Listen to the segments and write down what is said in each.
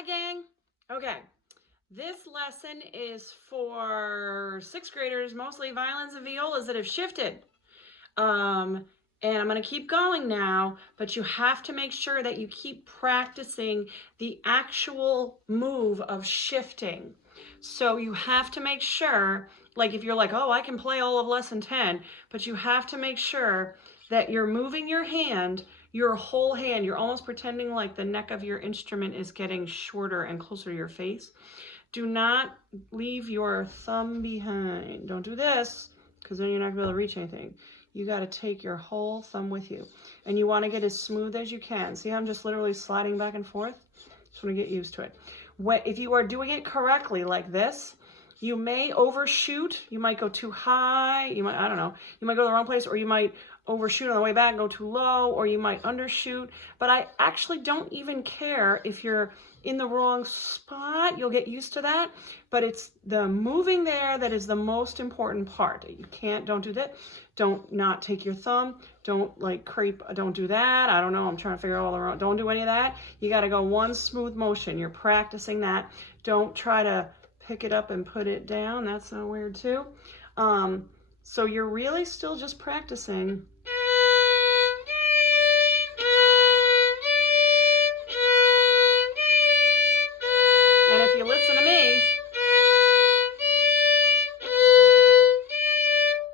Hi, gang. Okay, this lesson is for sixth graders, mostly violins and violas that have shifted. And I'm going to keep going now, but you have to make sure that you keep practicing the actual move of shifting. So you have to make sure, like if you're like, oh, I can play all of lesson 10, but you have to make sure that you're moving your hand, your whole hand. You're almost pretending like the neck of your instrument is getting shorter and closer to your face. Do not leave your thumb behind. Don't do this, because then you're not going to be able to reach anything. You got to take your whole thumb with you. And you want to get as smooth as you can. See how I'm just literally sliding back and forth? Just want to get used to it. If you are doing it correctly like this, you may overshoot. You might go too high. You might, I don't know, you might go to the wrong place, or you might overshoot on the way back and go too low, or you might undershoot. But I actually don't even care if you're in the wrong spot. You'll get used to that. But it's the moving there that is the most important part. You can't, don't do that. Don't not take your thumb. Don't like creep. Don't do that. I don't know. I'm trying to figure out all around. Don't do any of that. You got to go one smooth motion. You're practicing that. Don't try to pick it up and put it down. That's so weird too. So you're really still just practicing. And if you listen to me,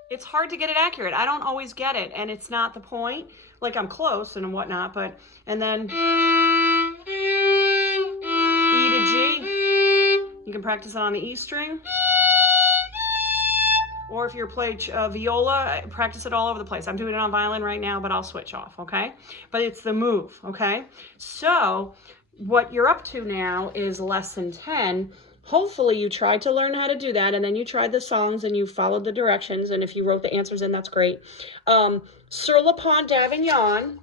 it's hard to get it accurate. I don't always get it, and it's not the point. Like I'm close and whatnot, but, and then E to G. You can practice it on the E string. Or if you're playing viola, practice it all over the place. I'm doing it on violin right now, but I'll switch off, okay? But it's the move, okay? So what you're up to now is lesson 10. Hopefully you tried to learn how to do that, and then you tried the songs and you followed the directions, and if you wrote the answers in, that's great. Sur le pont d'Avignon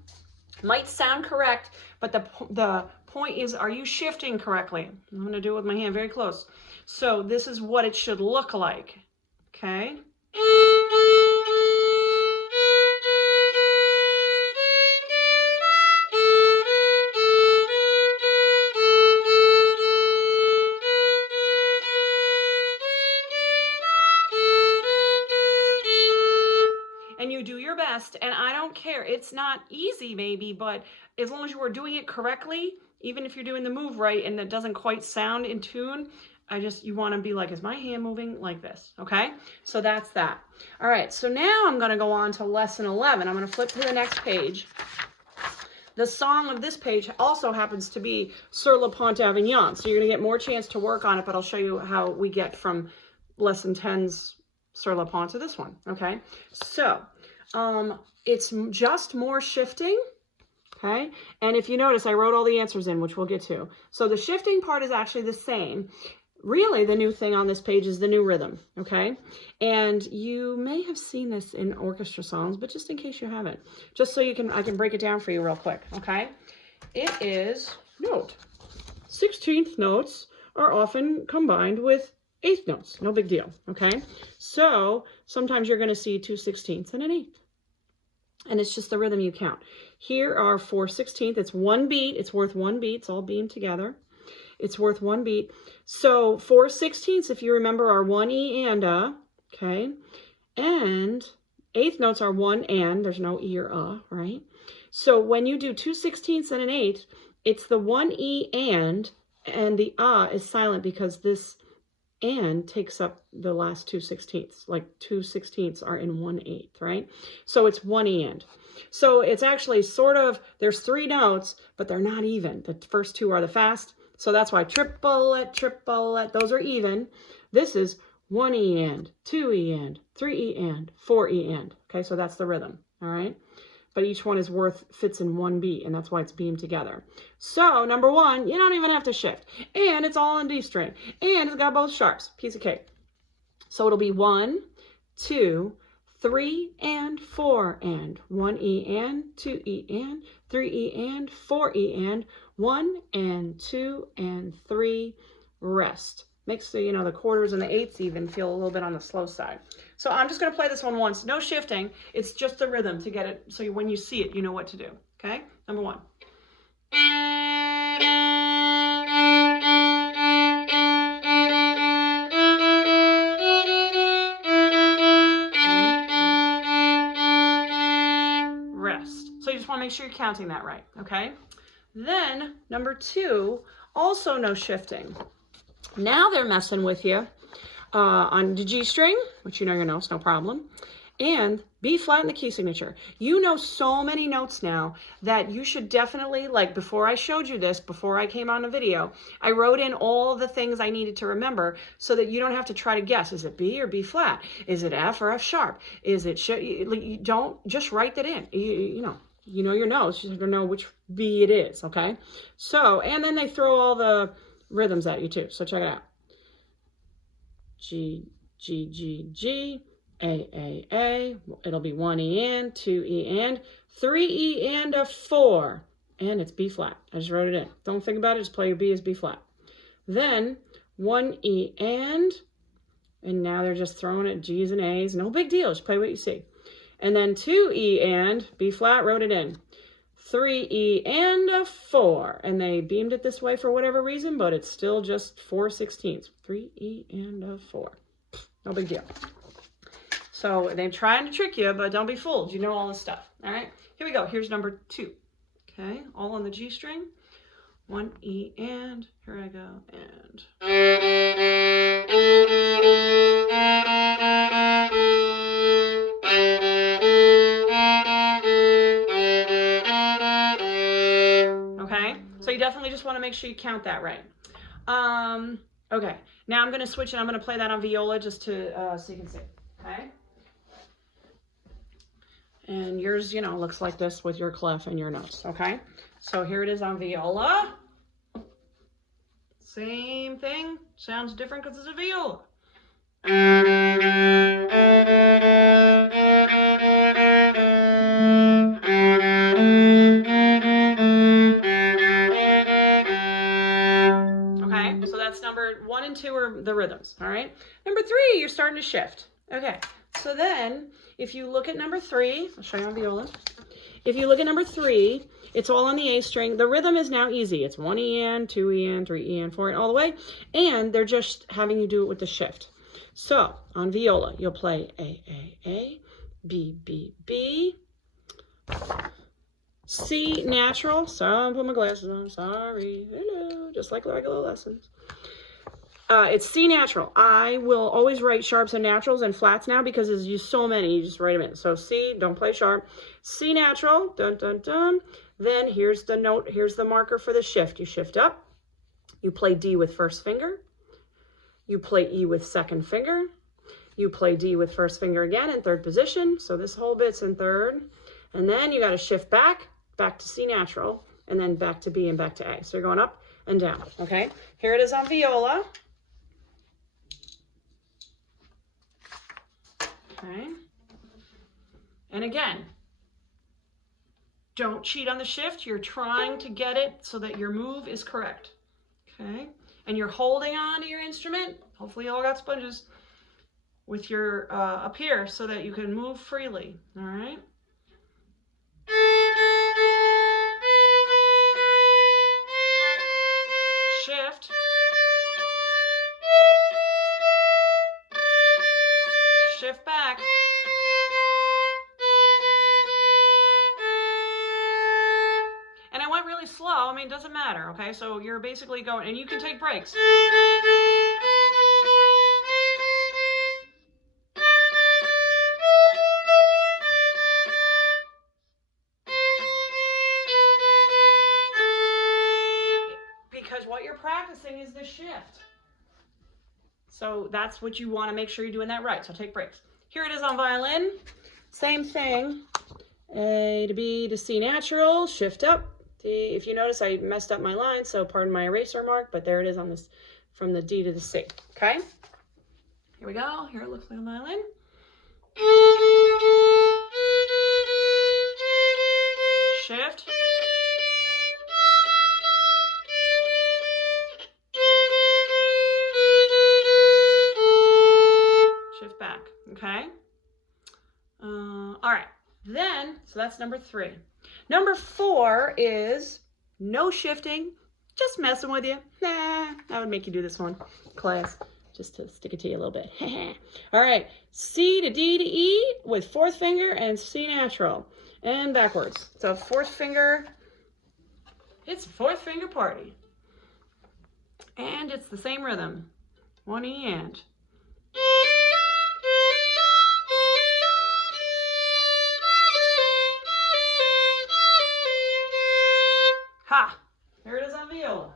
might sound correct, but the point is, are you shifting correctly? I'm going to do it with my hand very close. So this is what it should look like, okay? And you do your best, and I don't care. It's not easy maybe, but as long as you are doing it correctly, even if you're doing the move right and it doesn't quite sound in tune, you want to be like, is my hand moving like this? Okay, so that's that. All right, so now I'm going to go on to lesson 11. I'm going to flip to the next page. The song of this page also happens to be Sur le pont d'Avignon, so you're going to get more chance to work on it, but I'll show you how we get from lesson 10's Sur le pont to this one, okay? So it's just more shifting, okay? And if you notice, I wrote all the answers in, which we'll get to. So the shifting part is actually the same. Really, the new thing on this page is the new rhythm, okay? And you may have seen this in orchestra songs, but just in case you haven't, just so I can break it down for you real quick, okay? It is, note, 16th notes are often combined with 8th notes, no big deal, okay? So sometimes you're going to see 2 16ths and an 8th. And it's just the rhythm you count. Here are 4 16ths. It's one beat. It's worth one beat. It's all beamed together. It's worth one beat. So 4 16ths, if you remember, are 1 E and A, okay? And 8th notes are 1 and. There's no E or A, right? So when you do 2 16ths and an 8th, it's the 1 E and the A is silent because this and takes up the last 2 16ths, like 2 16ths are in 1/8, right? So it's 1 E and. So it's actually sort of, there's 3 notes, but they're not even. The first 2 are the fast. So that's why triplet, triplet, those are even. This is 1 E and, 2 E and, 3 E and, 4 E and. Okay, so that's the rhythm, all right? But each one fits in one beat, and that's why it's beamed together. So number 1, you don't even have to shift. And it's all in D string. And it's got both sharps. Piece of cake. So it'll be 1, 2, 3, and 4, and 1 E and, 2 E and, 3 E and, 4 E and, 1 and 2 and 3, rest. Makes the quarters and the 8ths even feel a little bit on the slow side. So I'm just going to play this one once. No shifting. It's just the rhythm to get it. So when you see it, you know what to do. Okay? Number 1. make sure you're counting that right, okay? Then number 2, also no shifting. Now they're messing with you on the G string, which you know your notes, no problem, and B flat in the key signature. You know so many notes now that you should definitely, like before I showed you this, before I came on the video, I wrote in all the things I needed to remember so that you don't have to try to guess. Is it B or B flat? Is it F or F sharp? Is it, you don't, just write that in. You know your notes, you just don't know which B it is, okay? So, and then they throw all the rhythms at you too, so check it out. G, G, G, G, A, it'll be 1 E and, 2 E and, 3 E and a 4, and it's B flat. I just wrote it in. Don't think about it, just play your B as B flat. Then 1 E and now they're just throwing it G's and A's, no big deal, just play what you see. And then 2 E and, B flat, wrote it in. 3 E and a 4, and they beamed it this way for whatever reason, but it's still just 4/16. 3 E and a 4, no big deal. So they're trying to trick you, but don't be fooled. You know all this stuff. All right, here we go. Here's number 2. Okay, all on the G string. 1 E and, here I go, and. Okay, so you definitely just want to make sure you count that right. Okay, now I'm going to switch and I'm going to play that on viola just to so you can see. Okay. And yours, looks like this with your clef and your notes, okay? So here it is on viola. Same thing, sounds different because it's a viola. Okay, so that's number 1 and 2 are the rhythms, all right? Number 3, you're starting to shift. Okay, so then if you look at number 3, I'll show you on viola. If you look at number 3, it's all on the A string. The rhythm is now easy. It's 1 E and, 2 E and, 3 E and, 4 and all the way. And they're just having you do it with the shift. So on viola, you'll play A, B, B, B, C natural. So put my glasses on. Sorry. Hello. Just like regular lessons. It's C natural. I will always write sharps and naturals and flats now because there's used so many. You just write them in. So C, don't play sharp. C natural, dun, dun, dun. Then here's the note. Here's the marker for the shift. You shift up. You play D with first finger. You play E with second finger. You play D with first finger again in third position. So this whole bit's in third. And then you got to shift back to C natural, and then back to B and back to A. So you're going up and down. Okay. Here it is on viola. Okay. And again, don't cheat on the shift. You're trying to get it so that your move is correct. Okay. And you're holding on to your instrument. Hopefully you all got sponges with your up here so that you can move freely. All right. Shift. Shift back. And I went really slow. I mean, it doesn't matter, okay? So you're basically going, and you can take breaks. Because what you're practicing is the shift. So that's what you want to make sure you're doing that right. So take breaks. Here it is on violin. Same thing. A to B to C natural. Shift up. D. If you notice, I messed up my line, so pardon my eraser mark, but there it is on this from the D to the C. Okay? Here we go. Here it looks like a violin. Shift. Shift back. Okay? All right. Then, so that's number 3. Number 4 is no shifting, just messing with you. Nah, that would make you do this one, class. just to stick it to you a little bit. All right, C to D to E with fourth finger and C natural. And backwards. So fourth finger, it's fourth finger party. And it's the same rhythm. 1 E and. Ha! Here it is on viola.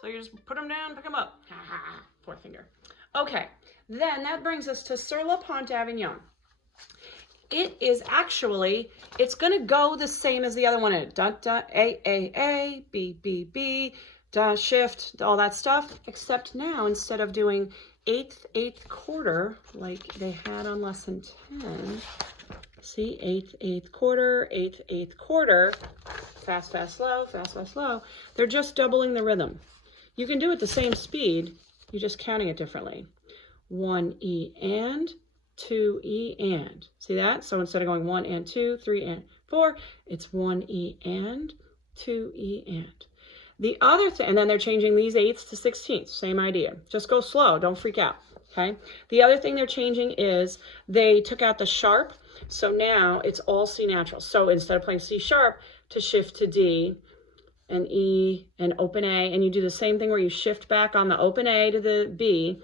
So you just put them down, pick them up. Fourth finger. Okay, then that brings us to Sur La Pente Avignon. It is actually, it's going to go the same as the other one. Da, da, A, B, B, B, da, shift, all that stuff. Except now, instead of doing eighth, quarter, like they had on lesson 10, see, eighth, quarter, eighth, quarter, fast, fast, slow, fast, fast, slow. They're just doubling the rhythm. You can do it the same speed, you're just counting it differently. 1 E and, 2 E and. See that? So instead of going 1 and 2, 3 and 4, it's 1 E and, 2 E and. The other thing, and then they're changing these eighths to 16ths, same idea. Just go slow, don't freak out, okay? The other thing they're changing is they took out the sharp, so now it's all C natural. So instead of playing C sharp, to shift to D, and E, and open A, and you do the same thing where you shift back on the open A to the B.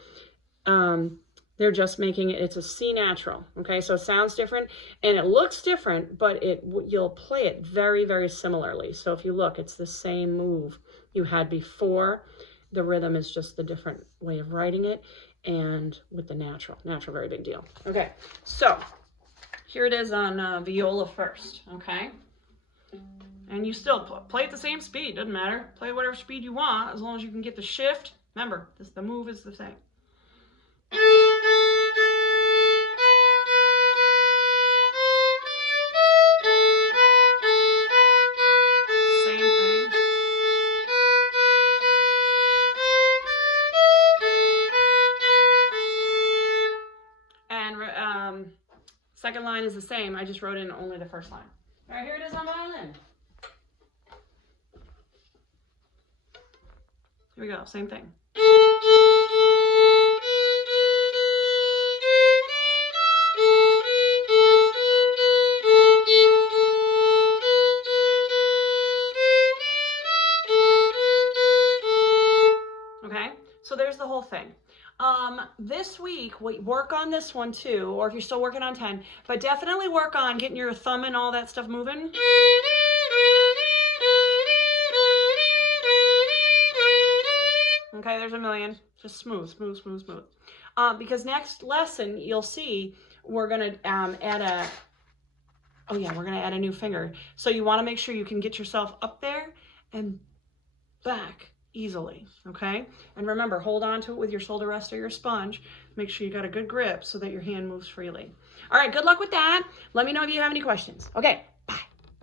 They're just making it, it's a C natural, okay? So it sounds different, and it looks different, but you'll play it very, very similarly. So if you look, it's the same move you had before. The rhythm is just the different way of writing it, and with the natural, very big deal. Okay, so here it is on viola first, okay? And you still play at the same speed, doesn't matter. Play whatever speed you want, as long as you can get the shift. Remember, the move is the same. Same thing. And second line is the same. I just wrote in only the first line. All right, here it is on violin. Here we go, same thing. Okay, so there's the whole thing. This week, work on this one too, or if you're still working on 10, but definitely work on getting your thumb and all that stuff moving. Okay, there's a million. Just smooth. Because next lesson, you'll see we're going to add a new finger. So you want to make sure you can get yourself up there and back easily, okay? And remember, hold on to it with your shoulder rest or your sponge. Make sure you got a good grip so that your hand moves freely. All right, good luck with that. Let me know if you have any questions. Okay.